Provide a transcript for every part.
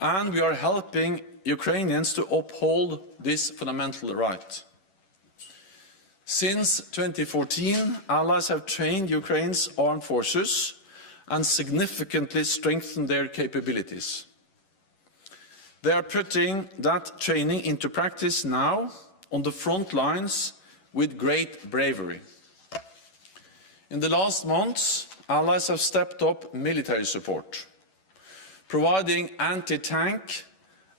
and we are helping Ukrainians to uphold this fundamental right. Since 2014, allies have trained Ukraine's armed forces and significantly strengthened their capabilities. They are putting that training into practice now on the front lines with great bravery. In the last months, allies have stepped up military support, providing anti-tank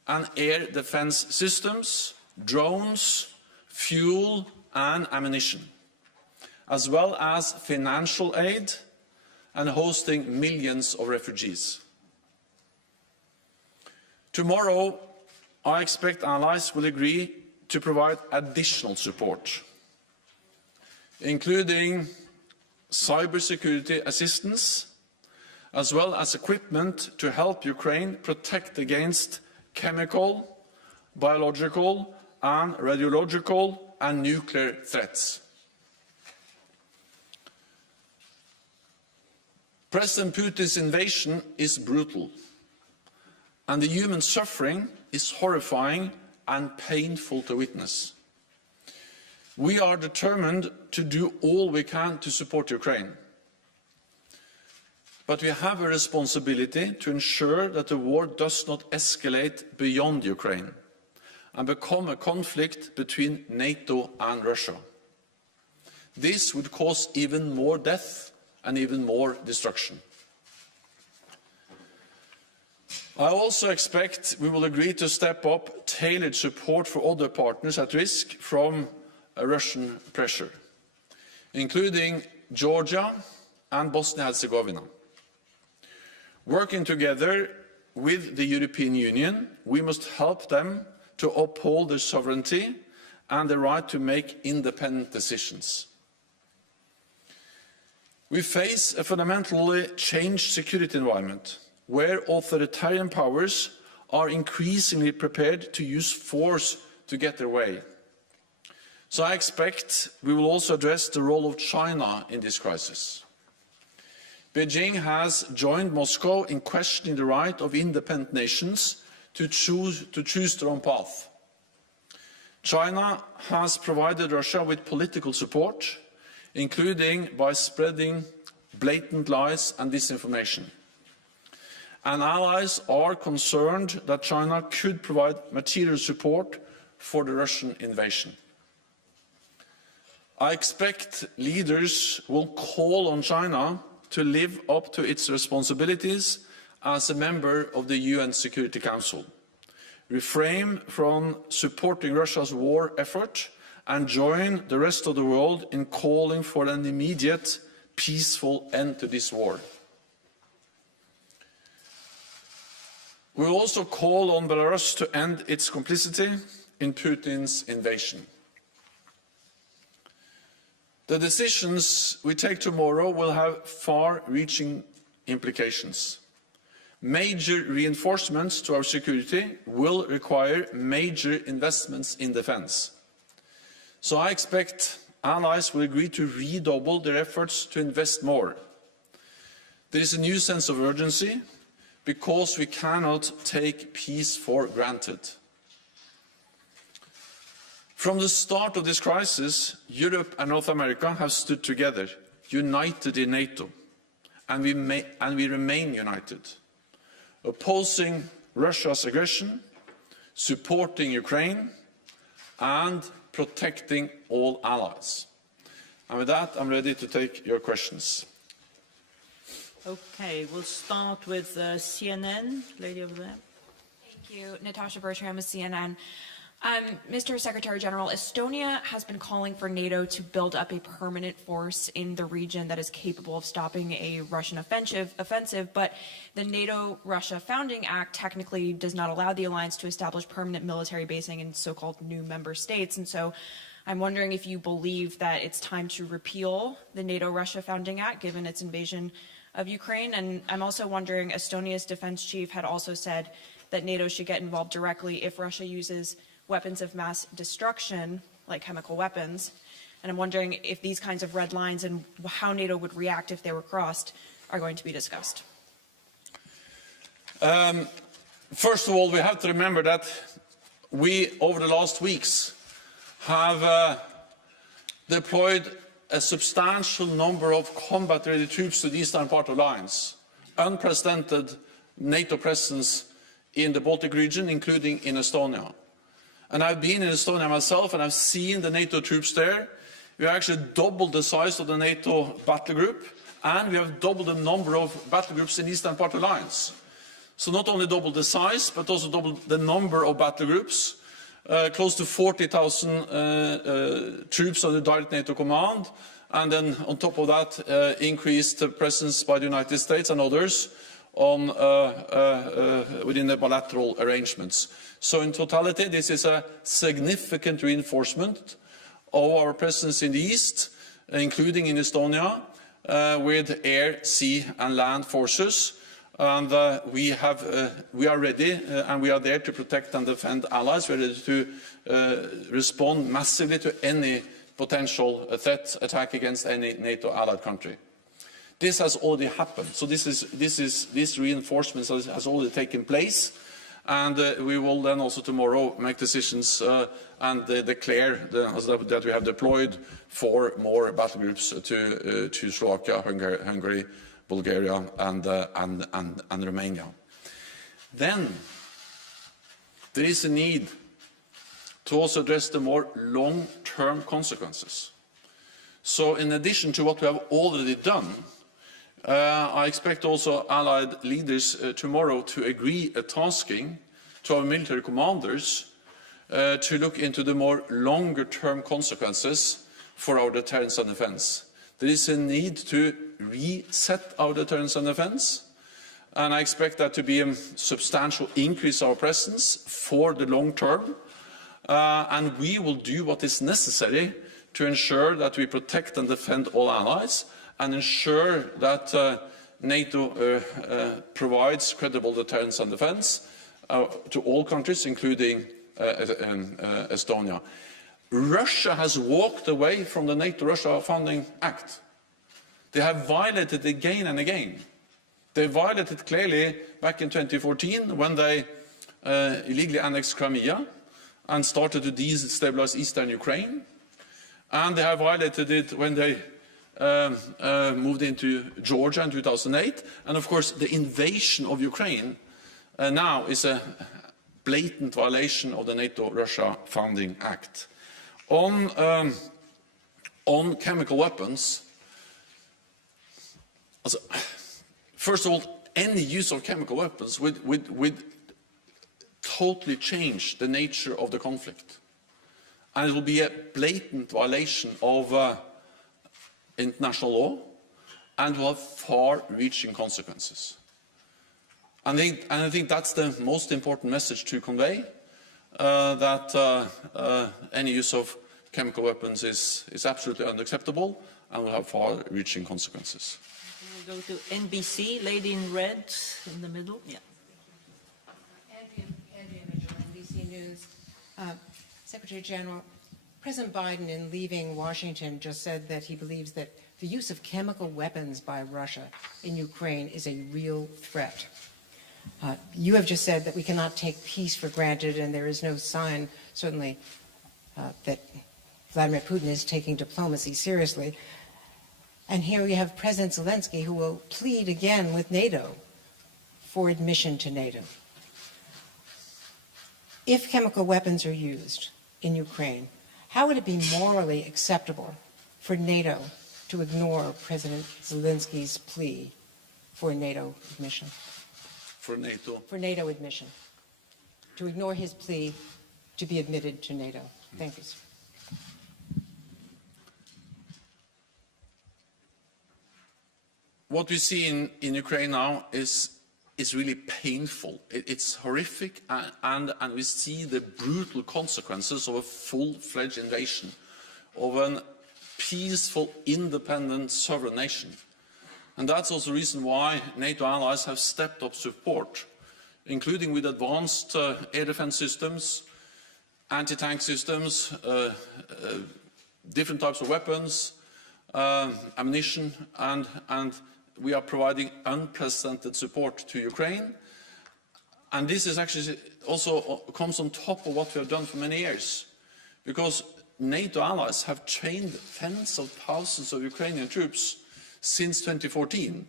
and air defense systems, drones, fuel and ammunition, as well as financial aid and hosting millions of refugees. Tomorrow, I expect allies will agree to provide additional support, including cybersecurity assistance, as well as equipment to help Ukraine protect against chemical, biological, and radiological and nuclear threats. President Putin's invasion is brutal, and the human suffering is horrifying and painful to witness. We are determined to do all we can to support Ukraine. But we have a responsibility to ensure that the war does not escalate beyond Ukraine and become a conflict between NATO and Russia. This would cause even more death and even more destruction. I also expect we will agree to step up tailored support for other partners at risk from Russian pressure, including Georgia and Bosnia-Herzegovina. Working together with the European Union, we must help them to uphold their sovereignty and the right to make independent decisions. We face a fundamentally changed security environment, where authoritarian powers are increasingly prepared to use force to get their way. So I expect we will also address the role of China in this crisis. Beijing has joined Moscow in questioning the right of independent nations to choose their own path. China has provided Russia with political support, including by spreading blatant lies and disinformation. And allies are concerned that China could provide material support for the Russian invasion. I expect leaders will call on China to live up to its responsibilities as a member of the UN Security Council, refrain from supporting Russia's war effort, and join the rest of the world in calling for an immediate, peaceful end to this war. We will also call on Belarus to end its complicity in Putin's invasion. The decisions we take tomorrow will have far-reaching implications. Major reinforcements to our security will require major investments in defence. So I expect allies will agree to redouble their efforts to invest more. There is a new sense of urgency because we cannot take peace for granted. From the start of this crisis, Europe and North America have stood together, united in NATO, and we remain united, opposing Russia's aggression, supporting Ukraine, and protecting all allies. And with that, I'm ready to take your questions. Okay, we'll start with CNN, lady over there. Thank you, Natasha Bertram with CNN. Mr. Secretary General, Estonia has been calling for NATO to build up a permanent force in the region that is capable of stopping a Russian offensive, but the NATO-Russia Founding Act technically does not allow the alliance to establish permanent military basing in so-called new member states. And so I'm wondering if you believe that it's time to repeal the NATO-Russia Founding Act, given its invasion of Ukraine. And I'm also wondering, Estonia's defense chief had also said that NATO should get involved directly if Russia uses weapons of mass destruction, like chemical weapons. And I'm wondering if these kinds of red lines and how NATO would react if they were crossed are going to be discussed. First of all, we have to remember that we, over the last weeks, have deployed a substantial number of combat-ready troops to the eastern part of the alliance. Unprecedented NATO presence in the Baltic region, including in Estonia. And I've been in Estonia myself, and I've seen the NATO troops there. We have actually doubled the size of the NATO battle group, and we have doubled the number of battle groups in the eastern part of the alliance. So not only doubled the size, but also doubled the number of battle groups. Close to 40,000 troops under direct NATO command, and then on top of that, increased presence by the United States and others on, within the bilateral arrangements. So in totality, this is a significant reinforcement of our presence in the east, including in Estonia, with air, sea and land forces. And we are ready and we are there to protect and defend allies. We are ready to respond massively to any potential threat attack against any NATO allied country. This has already happened. So this reinforcement has already taken place. And we will then also tomorrow make decisions and declare that we have deployed 4 more battle groups to Slovakia, Hungary, Bulgaria and Romania. Then there is a need to also address the more long-term consequences. So in addition to what we have already done, I expect also Allied leaders tomorrow to agree a tasking to our military commanders to look into the more longer-term consequences for our deterrence and defence. There is a need to reset our deterrence and defence, and I expect that to be a substantial increase in our presence for the long term, and we will do what is necessary to ensure that we protect and defend all allies and ensure that NATO provides credible deterrence and defence to all countries, including Estonia. Russia has walked away from the NATO-Russia Founding Act. They have violated it again and again. They violated it clearly back in 2014 when they illegally annexed Crimea and started to destabilize eastern Ukraine. And they have violated it when they moved into Georgia in 2008. And of course, the invasion of Ukraine now is a blatant violation of the NATO-Russia Founding Act. On chemical weapons, first of all, any use of chemical weapons would totally change the nature of the conflict. And it will be a blatant violation of international law and will have far-reaching consequences. And I think that's the most important message to convey, that any use of chemical weapons is absolutely unacceptable and will have far-reaching consequences. We'll go to NBC, lady in red in the middle. Yeah. Andrea Mitchell, NBC News. Secretary General, President Biden, in leaving Washington, just said that he believes that the use of chemical weapons by Russia in Ukraine is a real threat. You have just said that we cannot take peace for granted, and there is no sign, certainly, that Vladimir Putin is taking diplomacy seriously. And here we have President Zelensky, who will plead again with NATO for admission to NATO. If chemical weapons are used in Ukraine, how would it be morally acceptable for NATO to ignore President Zelensky's plea for NATO admission? For NATO? For NATO admission. To ignore his plea to be admitted to NATO. Thank you, sir. What we see in Ukraine now is really painful. It's horrific, and we see the brutal consequences of a full-fledged invasion of a peaceful, independent, sovereign nation. And that's also the reason why NATO allies have stepped up support, including with advanced air defense systems, anti-tank systems, different types of weapons, ammunition, and we are providing unprecedented support to Ukraine. And this is actually also comes on top of what we have done for many years, because NATO allies have trained tens of thousands of Ukrainian troops since 2014,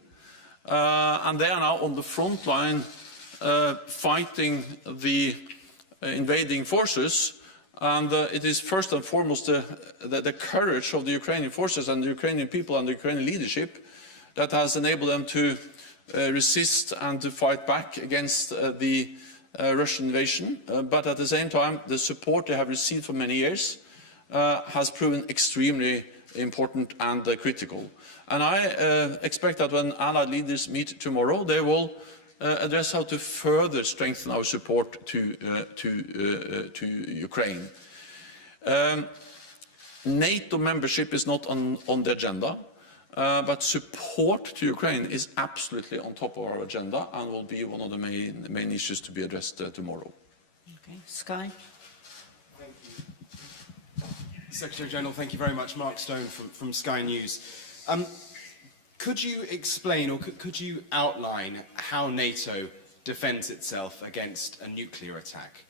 and they are now on the front line fighting the invading forces. And it is first and foremost the courage of the Ukrainian forces and the Ukrainian people and the Ukrainian leadership that has enabled them to resist and to fight back against the Russian invasion. But at the same time, the support they have received for many years has proven extremely important and critical. And I expect that when Allied leaders meet tomorrow, they will address how to further strengthen our support to Ukraine. NATO membership is not on the agenda, but support to Ukraine is absolutely on top of our agenda and will be one of the main issues to be addressed tomorrow. Okay, Sky. Thank you. Secretary General, thank you very much. Mark Stone from Sky News. Could you explain or could you outline how NATO defends itself against a nuclear attack?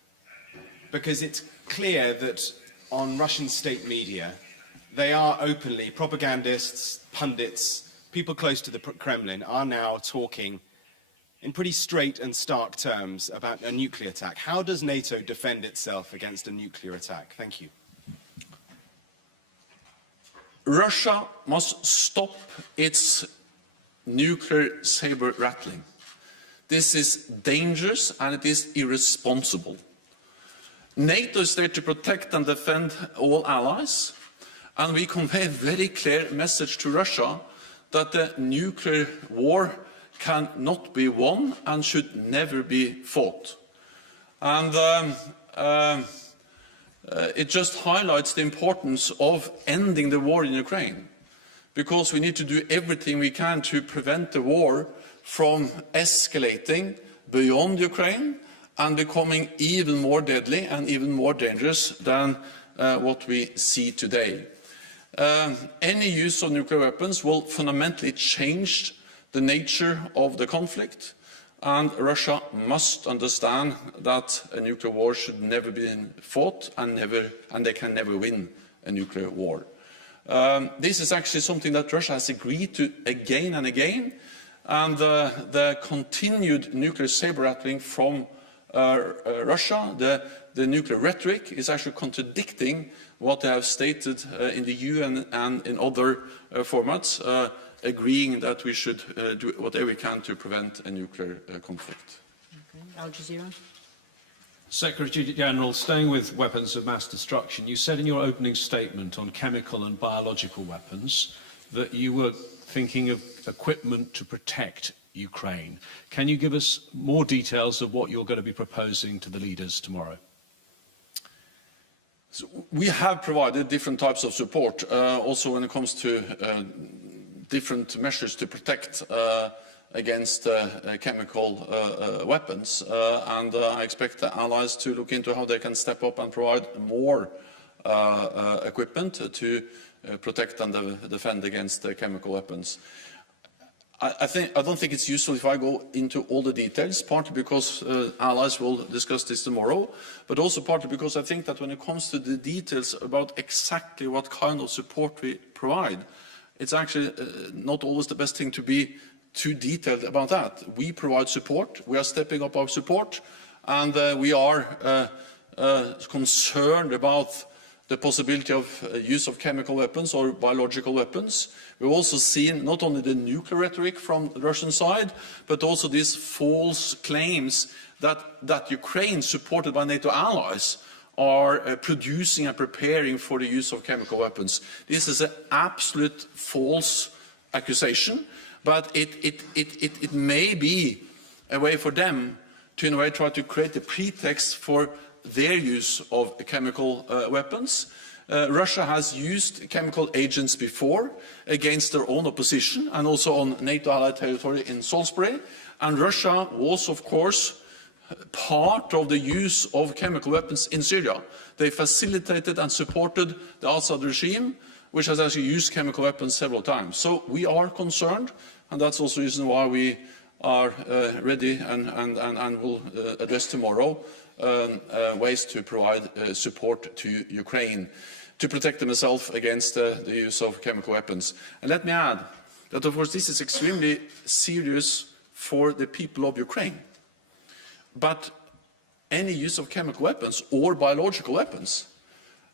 Because it's clear that on Russian state media, they are openly, propagandists, pundits, people close to the Kremlin are now talking in pretty straight and stark terms about a nuclear attack. How does NATO defend itself against a nuclear attack? Thank you. Russia must stop its nuclear saber rattling. This is dangerous and it is irresponsible. NATO is there to protect and defend all allies, and we convey a very clear message to Russia that the nuclear war cannot be won and should never be fought. And it just highlights the importance of ending the war in Ukraine, because we need to do everything we can to prevent the war from escalating beyond Ukraine and becoming even more deadly and even more dangerous than what we see today. Any use of nuclear weapons will fundamentally change the nature of the conflict, and Russia must understand that a nuclear war should never be fought and they can never win a nuclear war. This is actually something that Russia has agreed to again and again, and the continued nuclear saber rattling from Russia, the nuclear rhetoric, is actually contradicting what they have stated in the UN and in other formats, agreeing that we should do whatever we can to prevent a nuclear conflict. Okay. Al Jazeera. Secretary General, staying with weapons of mass destruction, you said in your opening statement on chemical and biological weapons that you were thinking of equipment to protect Ukraine. Can you give us more details of what you're going to be proposing to the leaders tomorrow? So we have provided different types of support, also when it comes to different measures to protect against chemical weapons, and I expect the allies to look into how they can step up and provide more equipment to protect and defend against chemical weapons. I don't think it's useful if I go into all the details, partly because allies will discuss this tomorrow, but also partly because I think that when it comes to the details about exactly what kind of support we provide, it's actually not always the best thing to be too detailed about that. We provide support, we are stepping up our support, and we are concerned about the possibility of use of chemical weapons or biological weapons. We've also seen not only the nuclear rhetoric from the Russian side, but also these false claims that Ukraine, supported by NATO allies, are producing and preparing for the use of chemical weapons. This is an absolute false accusation, but it may be a way for them to, in a way, try to create a pretext for their use of chemical weapons. Russia has used chemical agents before against their own opposition and also on NATO allied territory in Salisbury. And Russia was, of course, part of the use of chemical weapons in Syria. They facilitated and supported the Assad regime, which has actually used chemical weapons several times. So we are concerned, and that's also the reason why we are ready and will address tomorrow ways to provide support to Ukraine to protect themselves against the use of chemical weapons. And let me add that, of course, this is extremely serious for the people of Ukraine. But any use of chemical weapons or biological weapons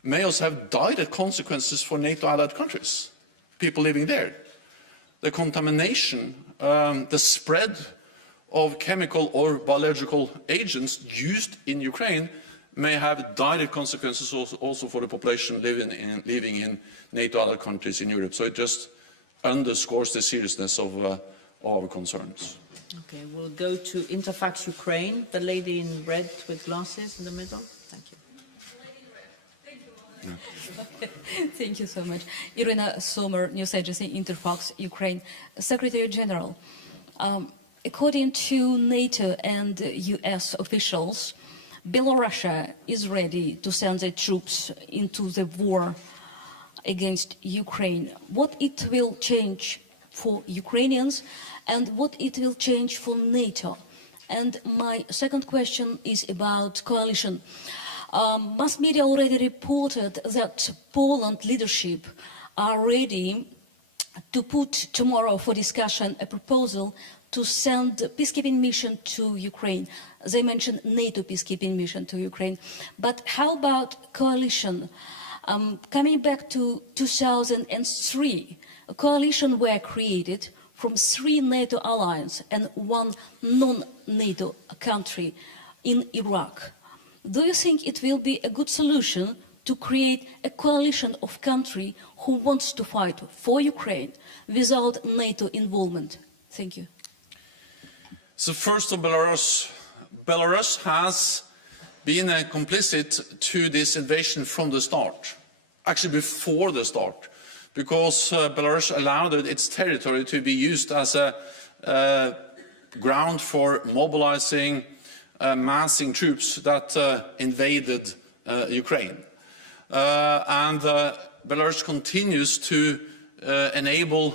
may also have direct consequences for NATO-allied countries, people living there. The contamination, the spread of chemical or biological agents used in Ukraine may have direct consequences also for the population living in NATO-allied countries in Europe. So it just underscores the seriousness of our concerns. Okay, we'll go to Interfax Ukraine. The lady in red with glasses in the middle. Thank you. Thank you so much. Irina Sommer, news agency Interfax Ukraine. Secretary General, according to NATO and US officials, Belarus is ready to send their troops into the war against Ukraine. What it will change for Ukrainians and what it will change for NATO? And my second question is about coalition. Mass media already reported that Poland leadership are ready to put tomorrow for discussion a proposal to send a peacekeeping mission to Ukraine. They mentioned NATO peacekeeping mission to Ukraine. But how about coalition? Coming back to 2003, a coalition were created from 3 NATO allies and 1 non-NATO country in Iraq. Do you think it will be a good solution to create a coalition of countries who wants to fight for Ukraine without NATO involvement? Thank you. So first of Belarus. Belarus has been complicit to this invasion from the start, actually before the start, because Belarus allowed its territory to be used as a ground for mobilizing, massing troops that invaded Ukraine. And Belarus continues to enable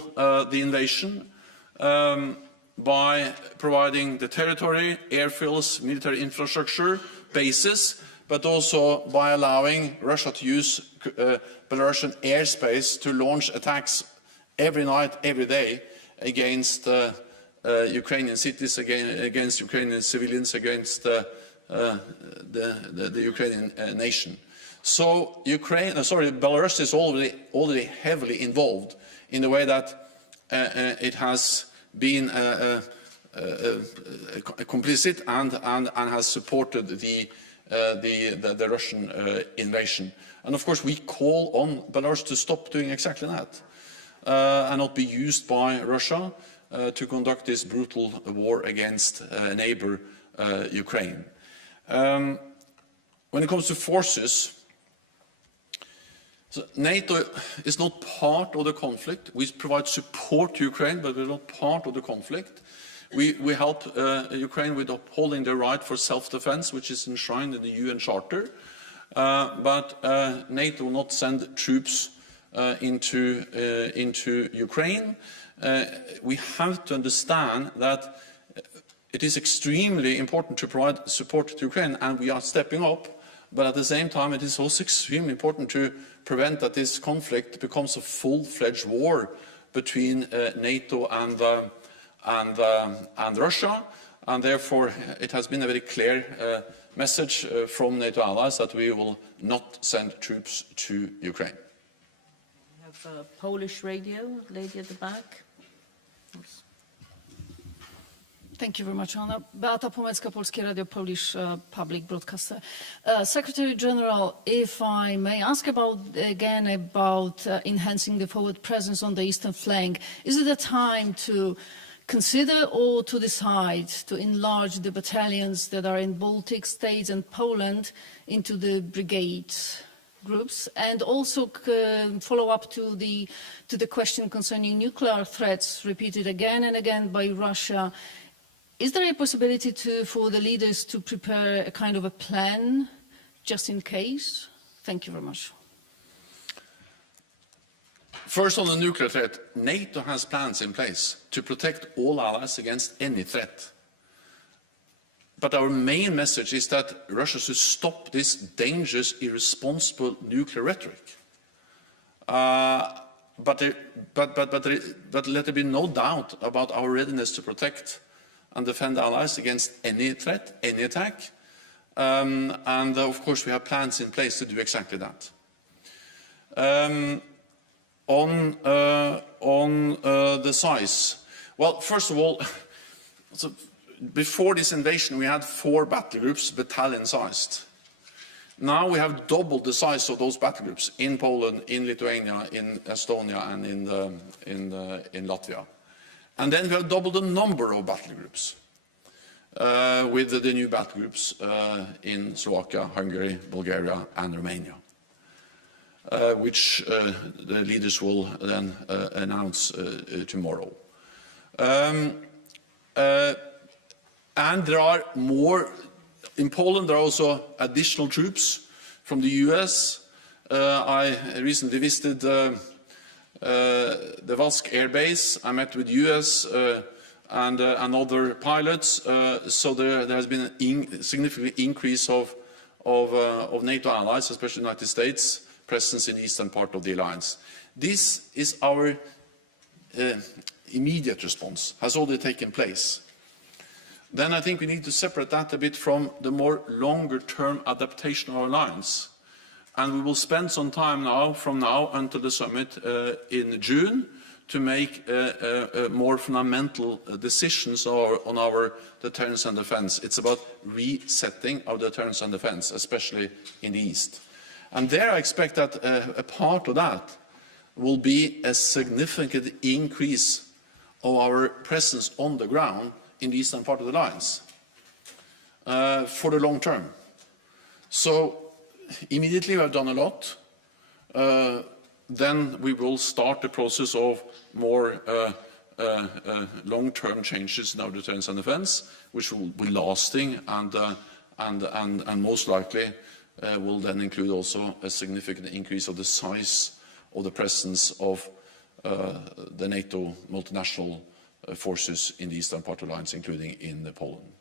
the invasion by providing the territory, airfields, military infrastructure, bases, but also by allowing Russia to use Belarusian airspace to launch attacks every night, every day against Ukrainian cities, against Ukrainian civilians, against the Ukrainian nation. So Belarus is already heavily involved in the way that it has been complicit and has supported the Russian invasion. And of course we call on Belarus to stop doing exactly that and not be used by Russia to conduct this brutal war against neighbor Ukraine. When it comes to forces, so NATO is not part of the conflict. We provide support to Ukraine, but we're not part of the conflict. We help Ukraine with upholding their right for self-defense, which is enshrined in the UN Charter. But NATO will not send troops into Ukraine. We have to understand that it is extremely important to provide support to Ukraine, and we are stepping up. But at the same time, it is also extremely important to prevent that this conflict becomes a full-fledged war between NATO and Russia. And therefore, it has been a very clear message from NATO allies that we will not send troops to Ukraine. We have a Polish radio, lady at the back. Thank you very much, Anna. Beata Pomecka, Polskie Radio, Polish public broadcaster. Secretary General, if I may ask again about enhancing the forward presence on the eastern flank, is it a time to consider or to decide to enlarge the battalions that are in Baltic states and Poland into the brigade groups, and also follow up to the question concerning nuclear threats repeated again and again by Russia? Is there a possibility for the leaders to prepare a kind of a plan just in case? Thank you very much. First, on the nuclear threat, NATO has plans in place to protect all allies against any threat. But our main message is that Russia should stop this dangerous, irresponsible nuclear rhetoric. But let there be no doubt about our readiness to protect and defend allies against any threat, any attack. And of course, we have plans in place to do exactly that. On the size, well, first of all, so before this invasion, we had 4 battle groups, battalion-sized. Now we have doubled the size of those battle groups in Poland, in Lithuania, in Estonia, and in Latvia. And then we have doubled the number of battle groups with the new battle groups in Slovakia, Hungary, Bulgaria, and Romania, which the leaders will then announce tomorrow. And there are more. In Poland, there are also additional troops from the US. I recently visited the Valsk Air Base. I met with US and other pilots. So there has been a significant increase of NATO allies, especially the United States, presence in the eastern part of the alliance. This is our immediate response, has already taken place. Then I think we need to separate that a bit from the more longer-term adaptation of our alliance. And we will spend some time now, from now until the summit in June, to make more fundamental decisions on our deterrence and defense. It's about resetting our deterrence and defense, especially in the East. And there I expect that a part of that will be a significant increase of our presence on the ground in the eastern part of the alliance for the long term. So immediately we have done a lot. Then we will start the process of more long-term changes in our deterrence and defense, which will be lasting and most likely will then include also a significant increase of the size of the presence of the NATO multinational forces in the eastern part of the alliance, including in Poland.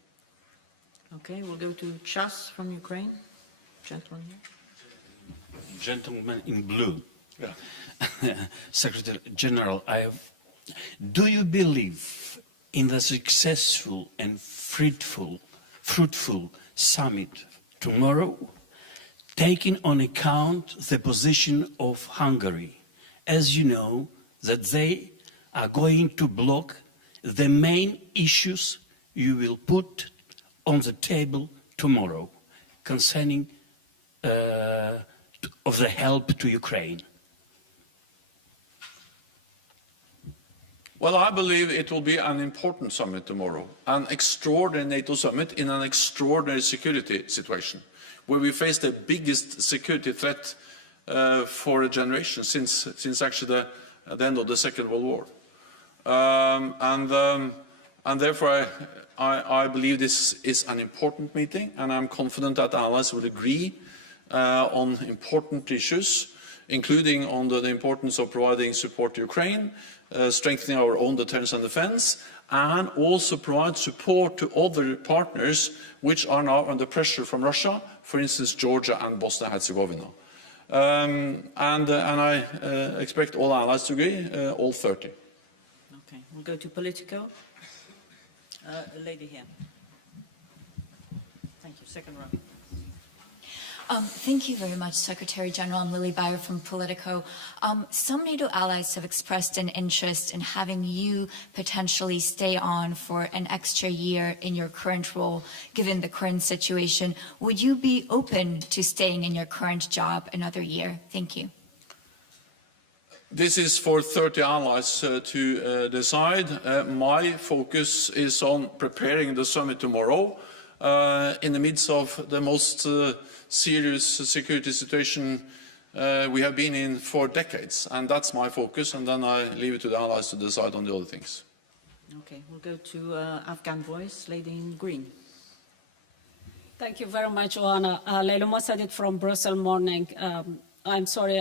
Okay, we'll go to Chas from Ukraine. Gentleman here. Gentleman in blue. Yeah. Secretary General, do you believe in the successful and fruitful summit tomorrow, taking on account the position of Hungary? As you know, that they are going to block the main issues you will put on the table tomorrow concerning of the help to Ukraine. Well, I believe it will be an important summit tomorrow, an extraordinary NATO summit in an extraordinary security situation, where we face the biggest security threat for a generation since actually the end of the Second World War. And therefore I believe this is an important meeting, and I'm confident that allies will agree on important issues, including on the importance of providing support to Ukraine, strengthening our own deterrence and defense, and also provide support to other partners which are now under pressure from Russia, for instance, Georgia and Bosnia-Herzegovina. And I expect all allies to agree, all 30. Okay, we'll go to Politico. A lady here. Thank you. Second row. Thank you very much, Secretary General. I'm Lily Bayer from Politico. Some NATO allies have expressed an interest in having you potentially stay on for an extra year in your current role, given the current situation. Would you be open to staying in your current job another year? Thank you. This is for 30 allies to decide. My focus is on preparing the summit tomorrow in the midst of the most serious security situation we have been in for decades. And that's my focus, and then I leave it to the allies to decide on the other things. Okay, we'll go to Afghan voice, lady in green. Thank you very much, Oana. Leila Mossadegh from Brussels Morning. I'm sorry,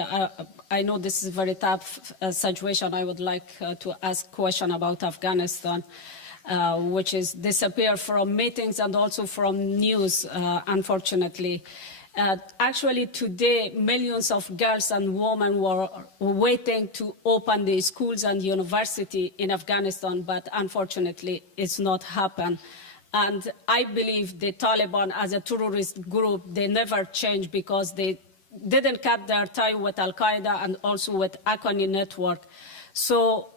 I know this is a very tough situation. I would like to ask a question about Afghanistan, which is disappeared from meetings and also from news, unfortunately. Actually, today, millions of girls and women were waiting to open the schools and university in Afghanistan, but unfortunately, it's not happened. And I believe the Taliban, as a terrorist group, they never change because they didn't cut their tie with Al-Qaeda and also with Akani network. So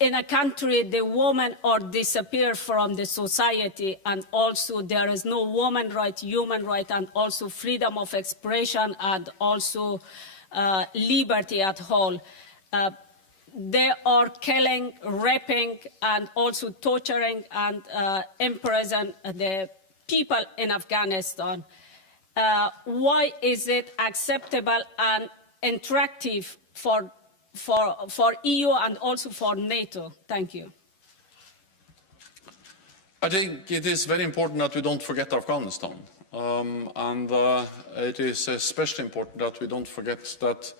in a country, the women are disappeared from the society, and also there is no woman right, human right, and also freedom of expression, and also liberty at all. They are killing, raping, and also torturing and imprison the people in Afghanistan. Why is it acceptable and attractive for EU and also for NATO? Thank you. I think it is very important that we don't forget Afghanistan. It is especially important that we don't forget that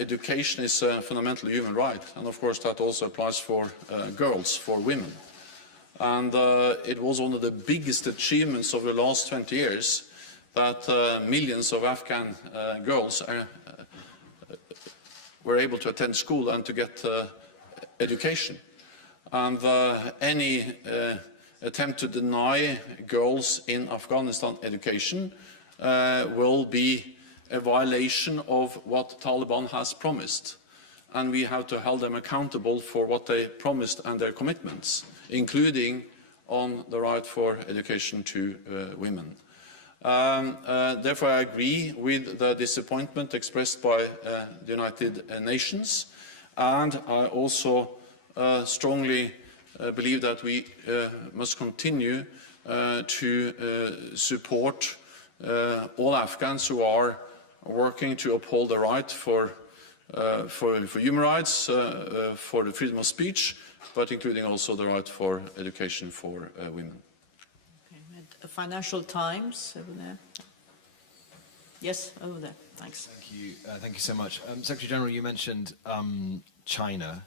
education is a fundamental human right. And of course that also applies for girls, for women. And it was one of the biggest achievements of the last 20 years that millions of Afghan girls were able to attend school and to get education. And any attempt to deny girls in Afghanistan education will be a violation of what Taliban has promised. And we have to hold them accountable for what they promised and their commitments, including on the right for education to women. Therefore, I agree with the disappointment expressed by the United Nations, and I also strongly believe that we must continue to support all Afghans who are working to uphold the right for human rights, for the freedom of speech, but including also the right for education for women. Financial Times over there. Yes, over there. Thanks. Thank you so much. Secretary General, you mentioned China.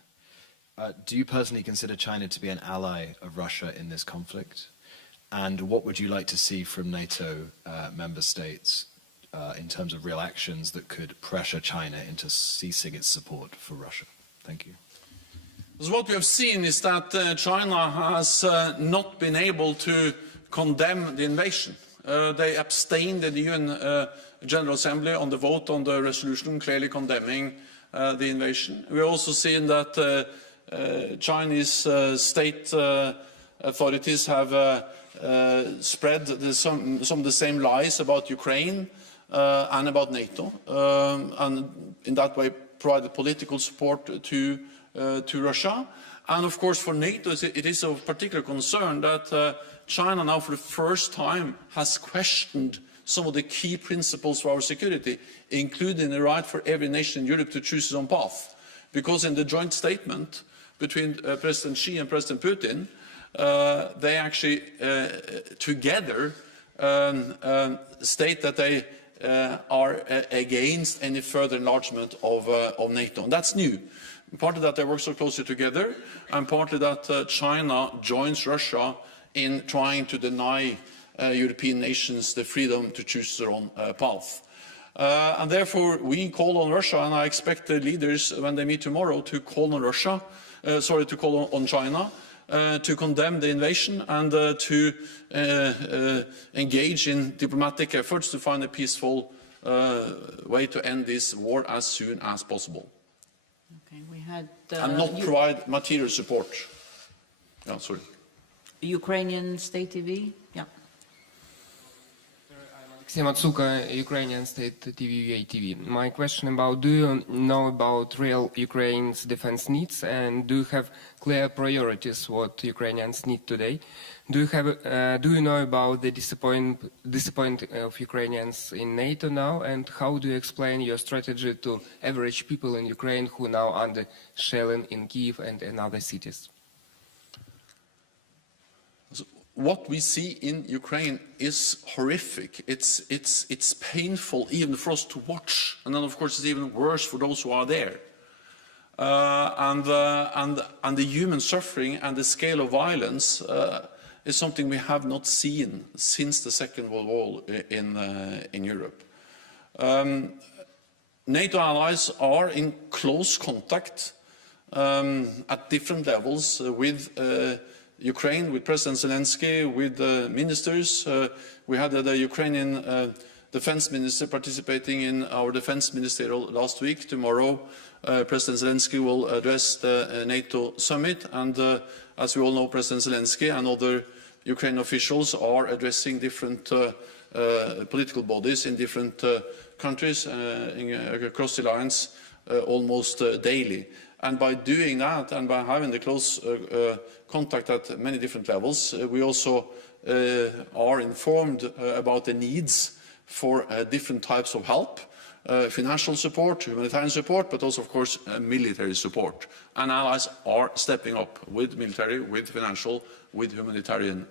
Do you personally consider China to be an ally of Russia in this conflict? And what would you like to see from NATO member states in terms of real actions that could pressure China into ceasing its support for Russia? Thank you. So what we have seen is that China has not been able to condemn the invasion. They abstained in the UN General Assembly on the vote on the resolution clearly condemning the invasion. We've also seen that Chinese state authorities have spread some of the same lies about Ukraine and about NATO, and in that way provided political support to Russia. And of course for NATO it is of particular concern that China now for the first time has questioned some of the key principles for our security, including the right for every nation in Europe to choose its own path. Because in the joint statement between President Xi and President Putin, they actually together state that they are against any further enlargement of NATO. And that's new. Partly that they work so closely together, and partly that China joins Russia in trying to deny European nations the freedom to choose their own path. And therefore we call on Russia, and I expect the leaders when they meet tomorrow to call on Russia, to call on China, to condemn the invasion and to engage in diplomatic efforts to find a peaceful way to end this war as soon as possible. Okay, we had and not provide material support. Yeah, sorry. Ukrainian State TV. Yeah. Matsuka, Ukrainian State TV. My question about, do you know about real Ukraine's defense needs, and do you have clear priorities what Ukrainians need today? Do you know about the disappointment of Ukrainians in NATO now, and how do you explain your strategy to average people in Ukraine who now under shelling in Kyiv and in other cities? what we see in Ukraine is horrific. It's painful even for us to watch, and then of course it's even worse for those who are there. And the human suffering and the scale of violence is something we have not seen since the Second World War in Europe. NATO allies are in close contact at different levels with Ukraine, with President Zelensky, with ministers. We had the Ukrainian defense minister participating in our defense ministerial last week. Tomorrow, President Zelensky will address the NATO summit, and as we all know, President Zelensky and other Ukrainian officials are addressing different political bodies in different countries across the alliance almost daily. And by doing that and by having the close contact at many different levels, we also are informed about the needs for different types of help, financial support, humanitarian support, but also, of course, military support. And allies are stepping up with military, with financial, with humanitarian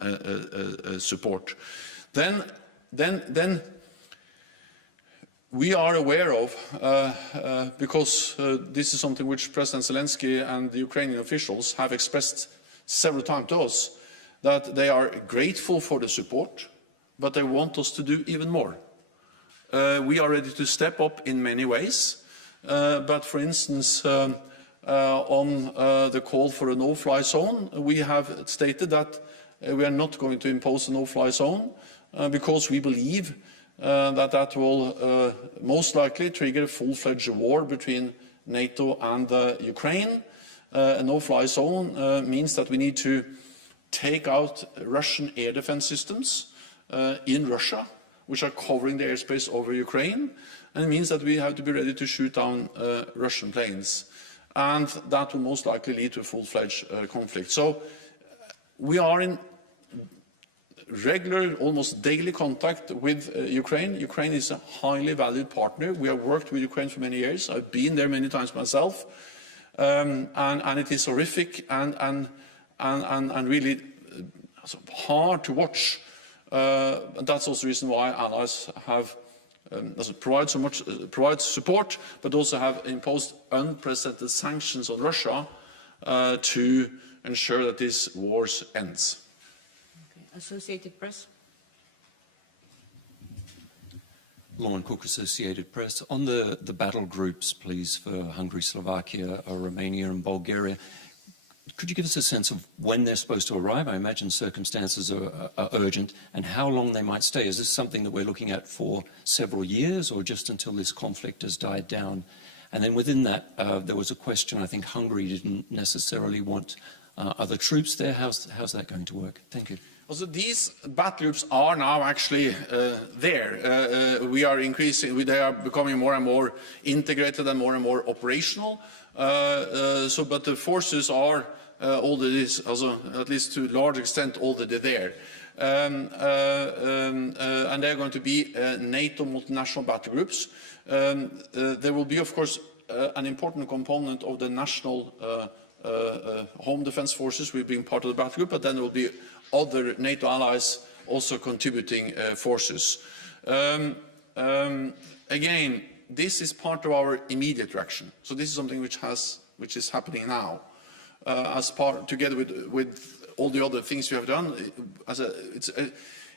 support. Then we are aware of, because this is something which President Zelensky and the Ukrainian officials have expressed several times to us, that they are grateful for the support, but they want us to do even more. We are ready to step up in many ways, but for instance, on the call for a no-fly zone, we have stated that we are not going to impose a no-fly zone because we believe that will most likely trigger a full-fledged war between NATO and Ukraine. A no-fly zone means that we need to take out Russian air defense systems in Russia, which are covering the airspace over Ukraine, and it means that we have to be ready to shoot down Russian planes. And that will most likely lead to a full-fledged conflict. So we are in regular, almost daily contact with Ukraine. Ukraine is a highly valued partner. We have worked with Ukraine for many years. I've been there many times myself. And it is horrific and really hard to watch. That's also the reason why allies have provide support, but also have imposed unprecedented sanctions on Russia to ensure that this war ends. Okay. Associated Press. Lauren Cook, Associated Press. On the battle groups, please, for Hungary, Slovakia, Romania and Bulgaria, could you give us a sense of when they're supposed to arrive? I imagine circumstances are urgent, and how long they might stay. Is this something that we're looking at for several years, or just until this conflict has died down? And then within that, there was a question, I think Hungary didn't necessarily want other troops there. How's that going to work? Thank you. Also, these battle groups are now actually there. We are increasing, they are becoming more and more integrated and more operational. But the forces are already, also, at least to a large extent, already there. And they're going to be NATO multinational battle groups. There will be, of course, an important component of the national home defense forces will be part of the battle group, but then there will be other NATO allies also contributing forces. Again, this is part of our immediate reaction. So this is something which is happening now, together with all the other things we have done.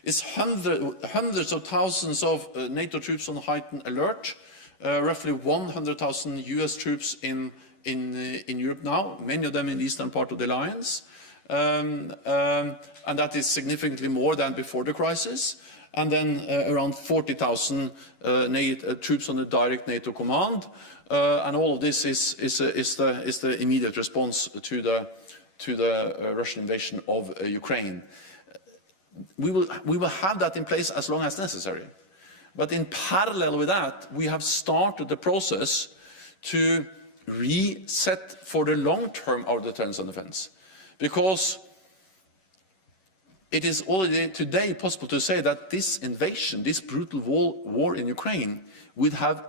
It's hundreds of thousands of NATO troops on heightened alert, roughly 100,000 US troops in Europe now, many of them in the eastern part of the alliance, and that is significantly more than before the crisis. And then around 40,000 troops on the direct NATO command, and all of this is the immediate response to the Russian invasion of Ukraine. We will have that in place as long as necessary, but in parallel with that, we have started the process to reset for the long term our deterrence and defense, because it is already today possible to say that this invasion, this brutal war in Ukraine, would have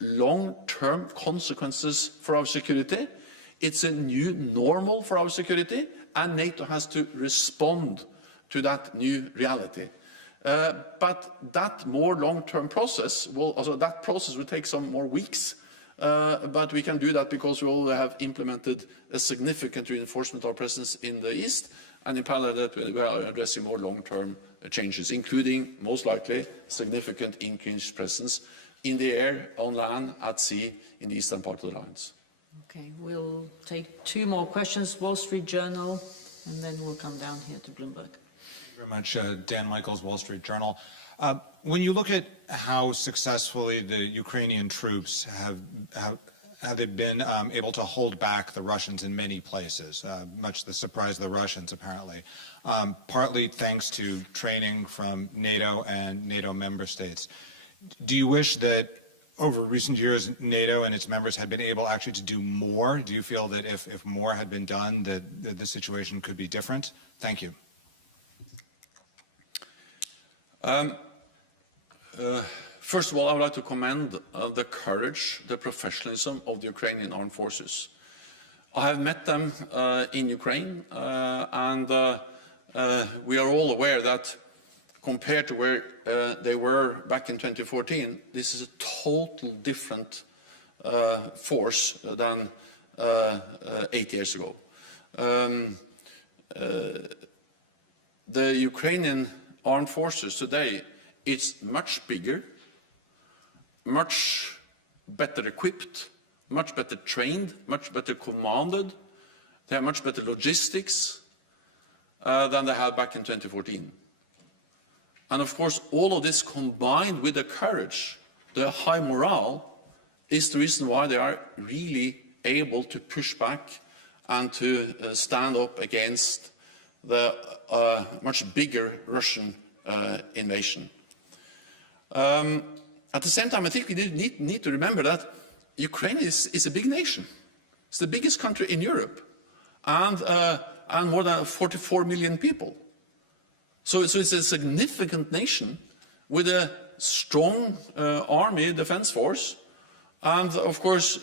long-term consequences for our security. It's a new normal for our security, and NATO has to respond to that new reality. But that more long-term process will take some more weeks. But we can do that because we will have implemented a significant reinforcement of our presence in the east, and in parallel that we are addressing more long-term changes, including, most likely, significant increased presence in the air, on land, at sea, in the eastern part of the alliance. Okay, we'll take 2 more questions. Wall Street Journal, and then we'll come down here to Bloomberg. Thank you very much. Dan Michaels, Wall Street Journal. When you look at how successfully the Ukrainian troops have they been able to hold back the Russians in many places, much to the surprise of the Russians, apparently, partly thanks to training from NATO and NATO member states. Do you wish that over recent years NATO and its members had been able actually to do more? Do you feel that if more had been done, that the situation could be different? Thank you. First of all, I would like to commend the courage, the professionalism of the Ukrainian armed forces. I have met them in Ukraine, and we are all aware that compared to where they were back in 2014, this is a total different force than 8 years ago. The Ukrainian armed forces today, it's much bigger, much better equipped, much better trained, much better commanded. They have much better logistics than they had back in 2014. And of course, all of this combined with the courage, the high morale, is the reason why they are really able to push back and to stand up against the much bigger Russian invasion. At the same time, I think we need to remember that Ukraine is a big nation. It's the biggest country in Europe, and more than 44 million people. So it's a significant nation with a strong army defense force. And of course,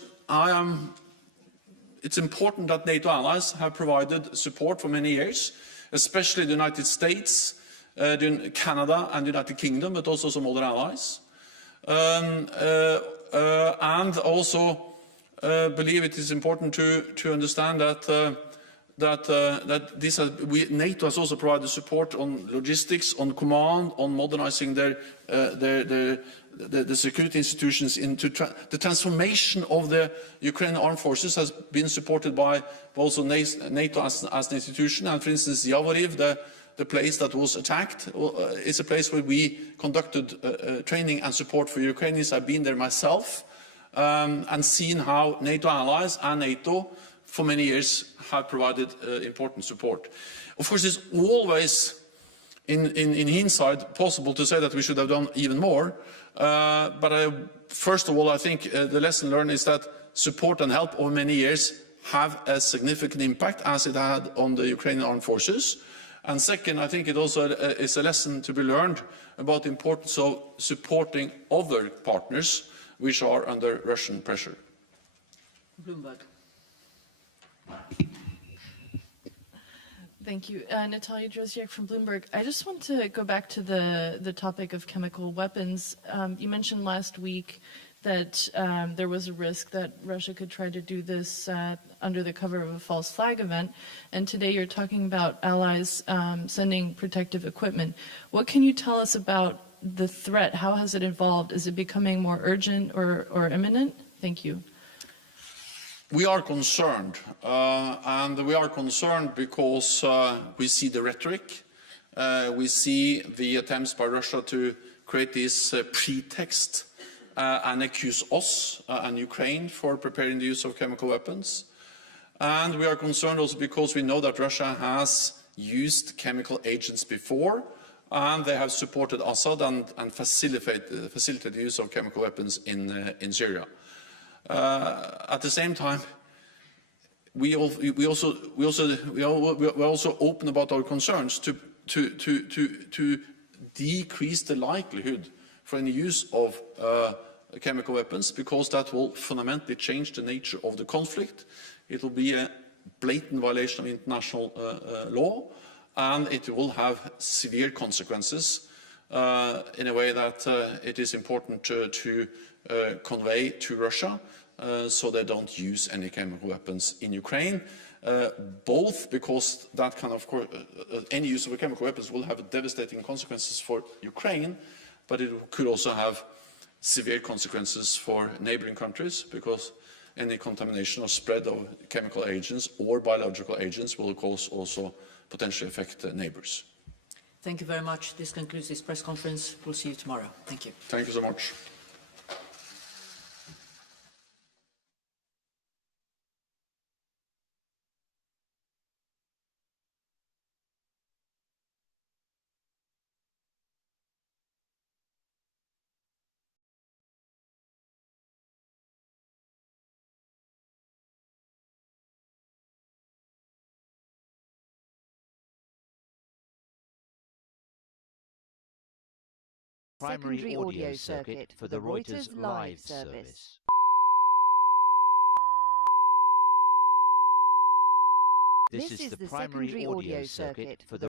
it's important that NATO allies have provided support for many years, especially the United States, Canada and the United Kingdom, but also some other allies. And also believe it is important to understand that NATO has also provided support on logistics, on command, on modernizing the security institutions into the transformation of the Ukrainian armed forces has been supported by also NATO as an institution. And for instance, Yavoriv, the place that was attacked, is a place where we conducted training and support for Ukrainians. I've been there myself and seen how NATO allies and NATO for many years have provided important support. Of course, it's always, in hindsight, possible to say that we should have done even more. But first of all, I think the lesson learned is that support and help over many years have a significant impact, as it had on the Ukrainian armed forces. And second, I think it also is a lesson to be learned about the importance of supporting other partners which are under Russian pressure. Bloomberg. Thank you. Natalia Drozdiak from Bloomberg. I just want to go back to the topic of chemical weapons. You mentioned last week that there was a risk that Russia could try to do this under the cover of a false flag event. And today you're talking about allies sending protective equipment. What can you tell us about the threat? How has it evolved? Is it becoming more urgent or imminent? Thank you. We are concerned, and we are concerned because we see the rhetoric, we see the attempts by Russia to create this pretext and accuse us and Ukraine for preparing the use of chemical weapons. And we are concerned also because we know that Russia has used chemical agents before, and they have supported Assad and facilitated the use of chemical weapons in Syria. At the same time, we're also open about our concerns to decrease the likelihood for any use of chemical weapons, because that will fundamentally change the nature of the conflict. It will be a blatant violation of international law, and it will have severe consequences in a way that it is important to convey to Russia so they don't use any chemical weapons in Ukraine, both because that kind of any use of chemical weapons will have devastating consequences for Ukraine, but it could also have severe consequences for neighboring countries, because any contamination or spread of chemical agents or biological agents will, of course, also potentially affect neighbors. Thank you very much. This concludes this press conference. We'll see you tomorrow. Thank you. Thank you so much. Primary audio circuit for the Reuters live service. This is the primary audio circuit for the